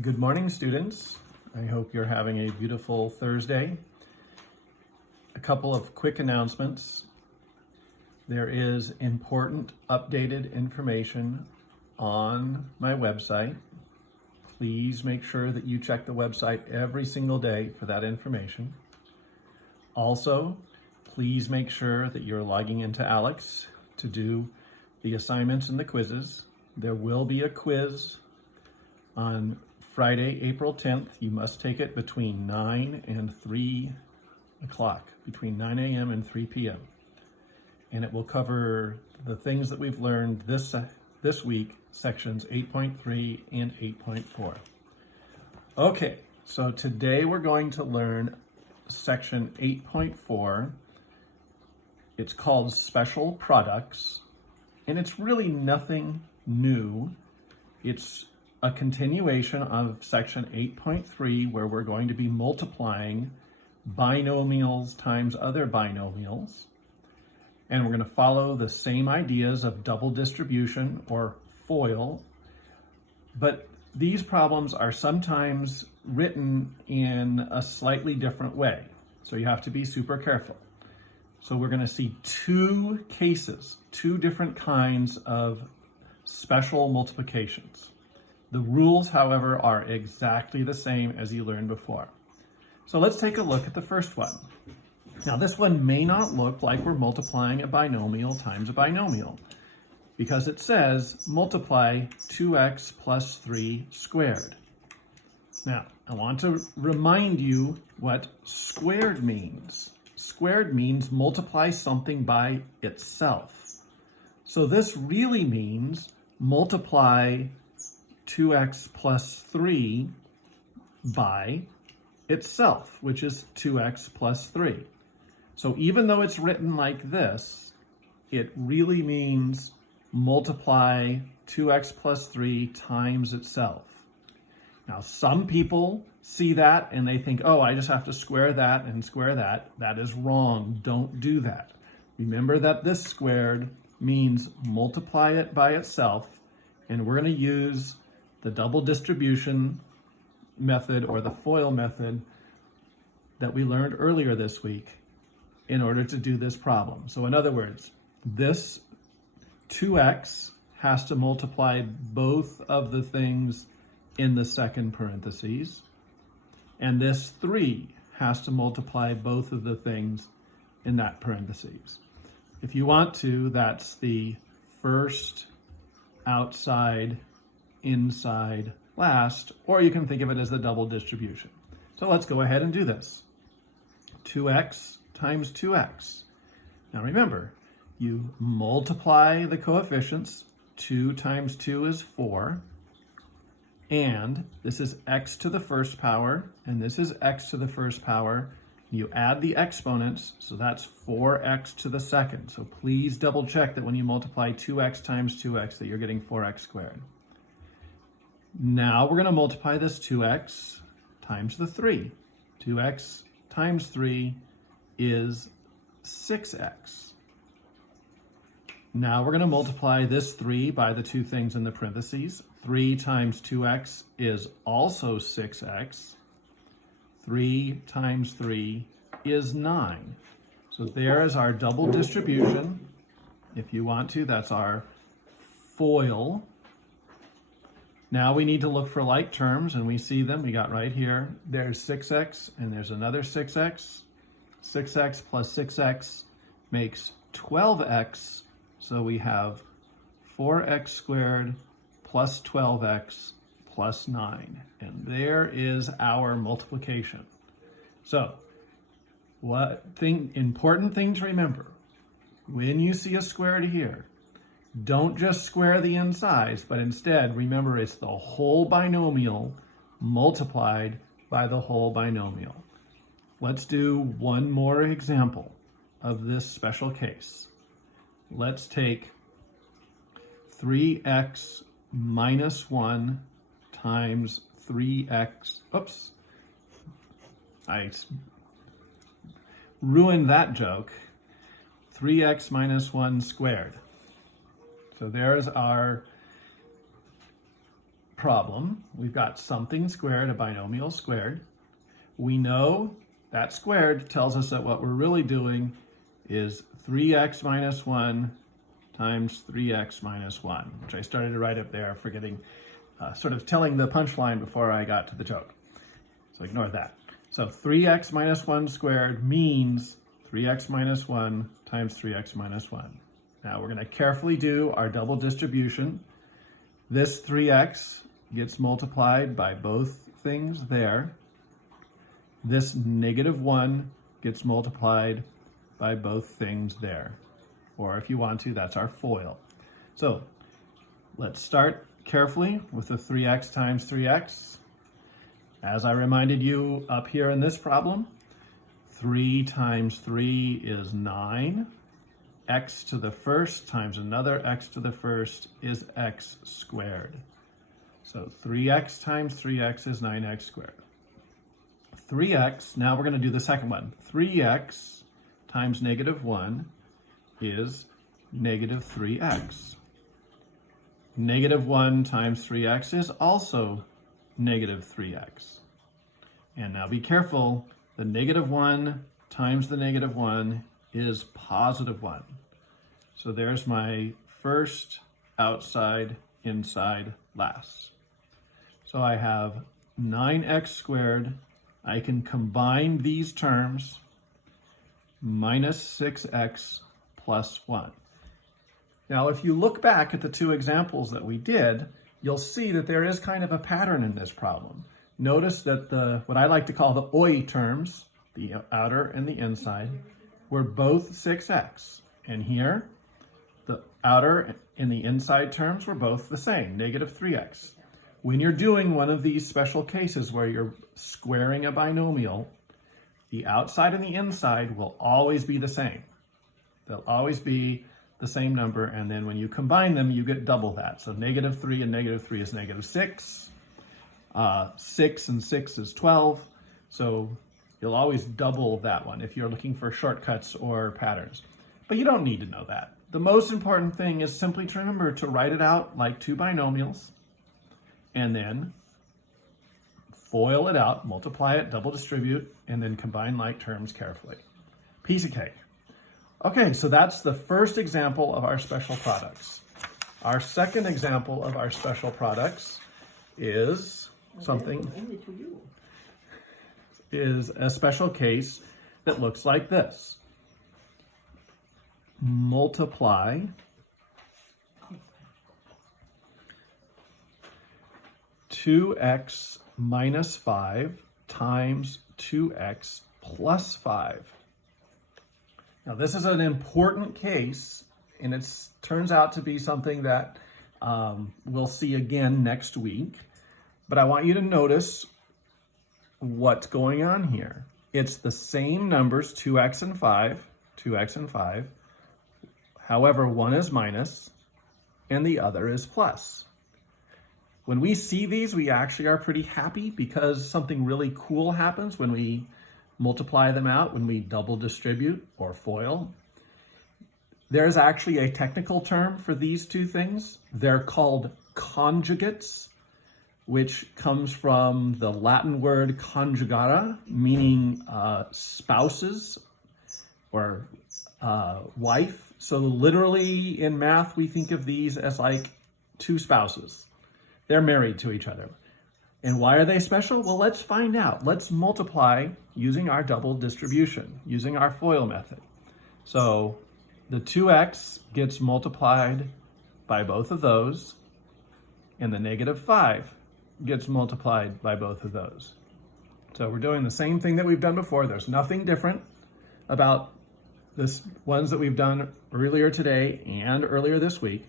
Good morning, students. I hope you're having a beautiful Thursday. A couple of quick announcements. There is important updated information on my website. Please make sure that you check the website every single day for that information. Also, please make sure that you're logging into Alex to do the assignments and the quizzes. There will be a quiz on Friday, April 10th. You must take it between 9 and 3 o'clock, between 9 a.m. and 3 p.m. And it will cover the things that we've learned this week, sections 8.3 and 8.4. Okay, so today we're going to learn section 8.4. It's called Special Products, and it's really nothing new. It's a continuation of section 8.3, where we're going to be multiplying binomials times other binomials. And we're going to follow the same ideas of double distribution or FOIL. But these problems are sometimes written in a slightly different way. So you have to be super careful. So we're going to see two cases, two different kinds of special multiplications. The rules, however, are exactly the same as you learned before. So let's take a look at the first one. Now, this one may not look like we're multiplying a binomial times a binomial, because it says multiply 2x plus 3 squared. Now, I want to remind you what squared means. Squared means multiply something by itself. So this really means multiply 2x plus 3 by itself, which is 2x plus 3. So even though it's written like this, it really means multiply 2x plus 3 times itself. Now, some people see that and they think, oh, I just have to square that and square that. That is wrong. Don't do that. Remember that this squared means multiply it by itself, and we're going to use the double distribution method or the FOIL method that we learned earlier this week in order to do this problem. So in other words, this 2x has to multiply both of the things in the second parentheses, and this 3 has to multiply both of the things in that parentheses. If you want to, that's the first, outside, inside, last, or you can think of it as the double distribution. So let's go ahead and do this. 2x times 2x. Now remember, you multiply the coefficients. 2 times 2 is 4. And this is x to the first power, and this is x to the first power. You add the exponents, so that's 4x to the second. So please double check that when you multiply 2x times 2x that you're getting 4x squared. Now we're going to multiply this 2x times the 3. 2x times 3 is 6x. Now we're going to multiply this 3 by the two things in the parentheses. 3 times 2x is also 6x. 3 times 3 is 9. So there is our double distribution. If you want to, that's our FOIL. Now we need to look for like terms, and we see them. We got right here. There's 6x, and there's another 6x. 6x plus 6x makes 12x. So we have 4x squared plus 12x plus 9. And there is our multiplication. So, important thing to remember, when you see a squared here, don't just square the insides, but instead remember it's the whole binomial multiplied by the whole binomial. Let's do one more example of this special case. Let's take 3x minus 1 times 3x. Oops. I ruined that joke. 3x minus 1 squared. So there's our problem, we've got something squared, a binomial squared. We know that squared tells us that what we're really doing is 3x minus 1 times 3x minus 1, which I started to write up there, forgetting, sort of telling the punchline before I got to the joke. So ignore that. So 3x minus 1 squared means 3x minus 1 times 3x minus 1. Now we're going to carefully do our double distribution. This 3x gets multiplied by both things there. This -1 gets multiplied by both things there. Or if you want to, that's our FOIL. So let's start carefully with the 3x times 3x. As I reminded you up here in this problem, 3 times 3 is 9. X to the first times another x to the first is x squared. So 3x times 3x is 9x squared. 3x, now we're going to do the second one. 3x times -1 is -3x. -1 times 3x is also -3x. And now be careful, the -1 times the -1 is +1. So there's my first, outside, inside, last. So I have 9x squared. I can combine these terms, minus 6x plus 1. Now, if you look back at the two examples that we did, you'll see that there is kind of a pattern in this problem. Notice that what I like to call the OI terms, the outer and the inside, were both 6x. And here, the outer and the inside terms were both the same, -3x. When you're doing one of these special cases where you're squaring a binomial, the outside and the inside will always be the same. They'll always be the same number, and then when you combine them, you get double that. So -3 and -3 is -6. 6 and 6 is 12. So you'll always double that one if you're looking for shortcuts or patterns. But you don't need to know that. The most important thing is simply to remember to write it out like two binomials, and then FOIL it out, multiply it, double distribute, and then combine like terms carefully. Piece of cake. Okay, so that's the first example of our special products. Our second example of our special products is a special case that looks like this. Multiply (2x minus 5) times 2x plus 5. Now this is an important case, and it turns out to be something that we'll see again next week. But I want you to notice what's going on here. It's the same numbers, 2x and 5, 2x and 5. However, one is minus and the other is plus. When we see these, we actually are pretty happy because something really cool happens when we multiply them out, when we double distribute or FOIL. There's actually a technical term for these two things. They're called conjugates, which comes from the Latin word conjugata, meaning spouses or wife. So literally in math, we think of these as like two spouses. They're married to each other. And why are they special? Well, let's find out. Let's multiply using our double distribution, using our FOIL method. So the 2x gets multiplied by both of those, and the -5 gets multiplied by both of those. So we're doing the same thing that we've done before. There's nothing different about this ones that we've done earlier today and earlier this week.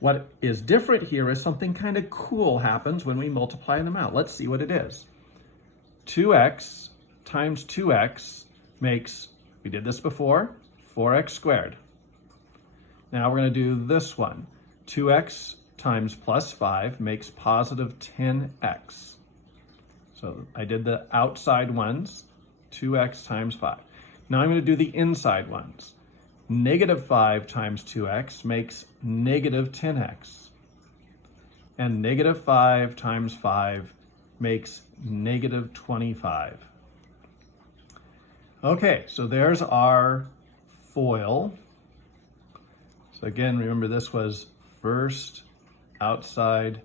What is different here is something kind of cool happens when we multiply them out. Let's see what it is. 2x times 2x makes, we did this before, 4x squared. Now we're going to do this one. 2x times plus 5 makes positive 10x. So I did the outside ones, 2x times 5. Now I'm going to do the inside ones. -5 times 2x makes -10x. and negative 5 times 5 makes negative 25. Okay, so there's our FOIL. So again, remember this was first, outside,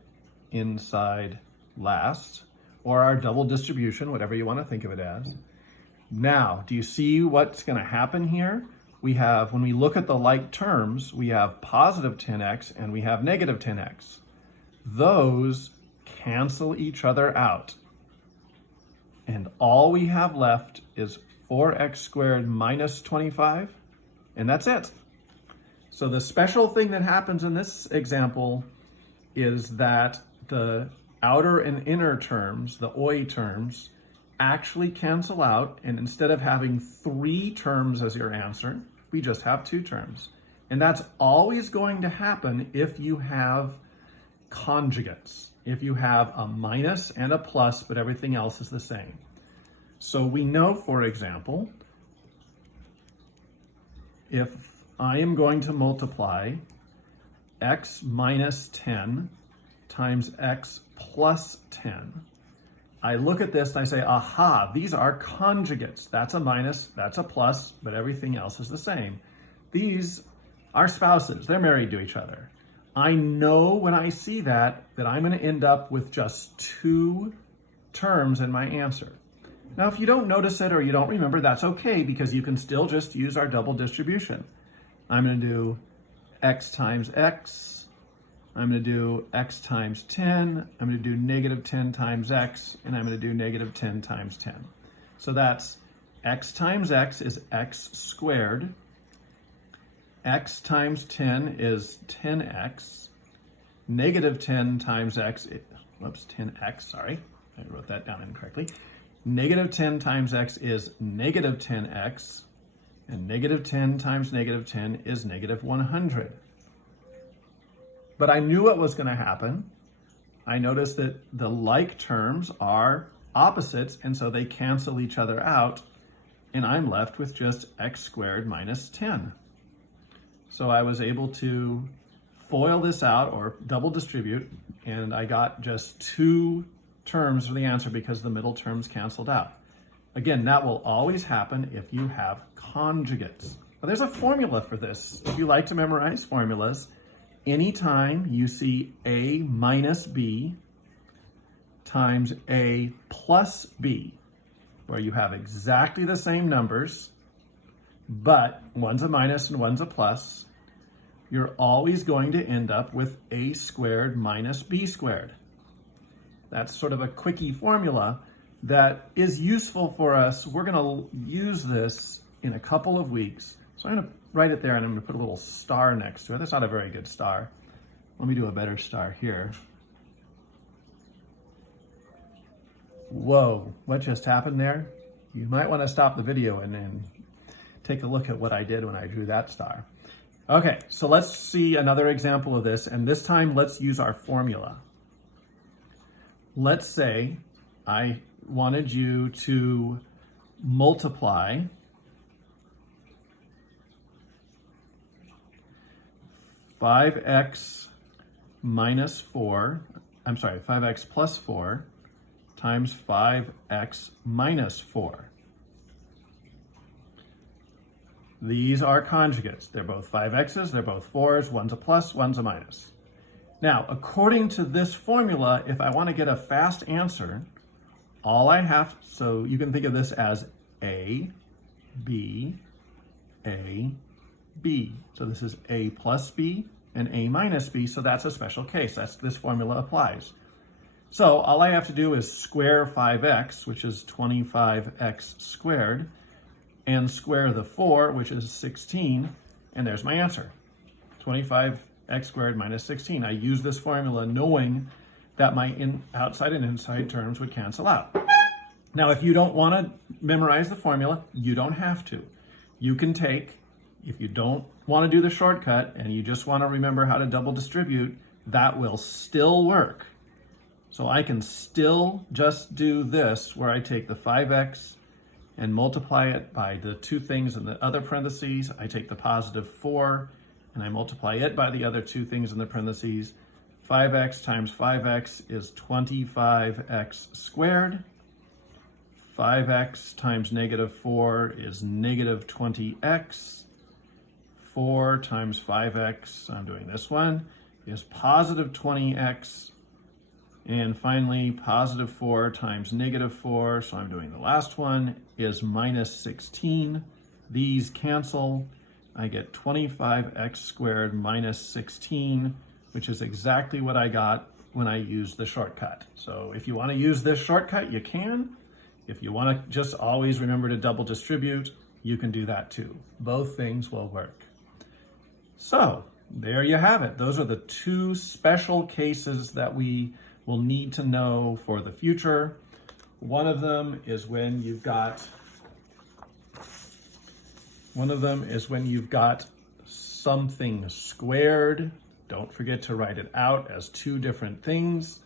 inside, last, or our double distribution, whatever you want to think of it as. Now, do you see what's going to happen here? We have, when we look at the like terms, we have positive 10x and we have negative 10x. Those cancel each other out. And all we have left is 4x squared minus 25, and that's it. So the special thing that happens in this example is that the outer and inner terms, the OI terms, actually cancel out, and instead of having 3 terms as your answer, we just have 2 terms. And that's always going to happen if you have conjugates, if you have a minus and a plus, but everything else is the same. So we know, for example, if I am going to multiply x minus 10 times x plus 10, I look at this and I say, aha, these are conjugates. That's a minus, that's a plus, but everything else is the same. These are spouses. They're married to each other. I know when I see that I'm going to end up with just 2 terms in my answer. Now, if you don't notice it or you don't remember, that's okay, because you can still just use our double distribution. I'm going to do x times x. I'm going to do x times 10. I'm going to do negative 10 times x, and I'm going to do negative 10 times 10. So that's x times x is x squared. X times 10 is 10x. Negative 10 times x, 10x, sorry. I wrote that down incorrectly. Negative 10 times x is negative 10x, and negative 10 times negative 10 is negative 100. But I knew what was going to happen. I noticed that the like terms are opposites, and so they cancel each other out, and I'm left with just x squared minus 10. So I was able to FOIL this out, or double distribute, and I got just 2 terms for the answer because the middle terms canceled out. Again, that will always happen if you have conjugates. Now, there's a formula for this. If you like to memorize formulas, anytime you see a minus b times a plus b, where you have exactly the same numbers, but one's a minus and one's a plus, you're always going to end up with a squared minus b squared. That's sort of a quickie formula that is useful for us. We're going to use this in a couple of weeks. So I'm going to write it there, and I'm going to put a little star next to it. That's not a very good star. Let me do a better star here. Whoa, what just happened there? You might want to stop the video and take a look at what I did when I drew that star. Okay, so let's see another example of this, and this time let's use our formula. Let's say I wanted you to multiply 5x plus 4 times 5x minus 4. These are conjugates. They're both 5x's, they're both 4's, one's a plus, one's a minus. Now, according to this formula, if I want to get a fast answer, so you can think of this as A, B, A, B. So this is A plus B and A minus B, so that's a special case. This formula applies. So all I have to do is square 5x, which is 25x squared, and square the 4, which is 16, and there's my answer, 25x squared minus 16. I use this formula knowing that my outside and inside terms would cancel out. Now, if you don't want to memorize the formula, you don't have to. You can if you don't want to do the shortcut and you just want to remember how to double distribute, that will still work. So I can still just do this, where I take the 5x and multiply it by the 2 things in the other parentheses. I take the positive 4 and I multiply it by the other 2 things in the parentheses. 5x times 5x is 25x squared. 5x times negative 4 is negative 20x. 4 times 5x, I'm doing this one, is positive 20x. And finally, positive 4 times negative 4, so I'm doing the last one, is minus 16. These cancel. I get 25x squared minus 16, which is exactly what I got when I used the shortcut. So if you want to use this shortcut, you can. If you want to just always remember to double distribute, you can do that too. Both things will work. So there you have it. Those are the two special cases that we will need to know for the future. One of them is when you've got something squared. Don't forget to write it out as two different things.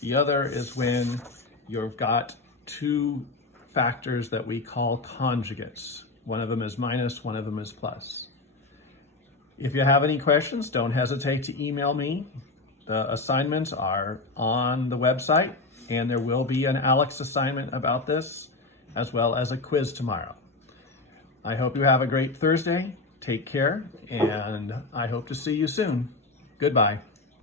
The other is when you've got two factors that we call conjugates. One of them is minus, one of them is plus. If you have any questions, don't hesitate to email me. The assignments are on the website, and there will be an Alex assignment about this, as well as a quiz tomorrow. I hope you have a great Thursday. Take care, and I hope to see you soon. Goodbye.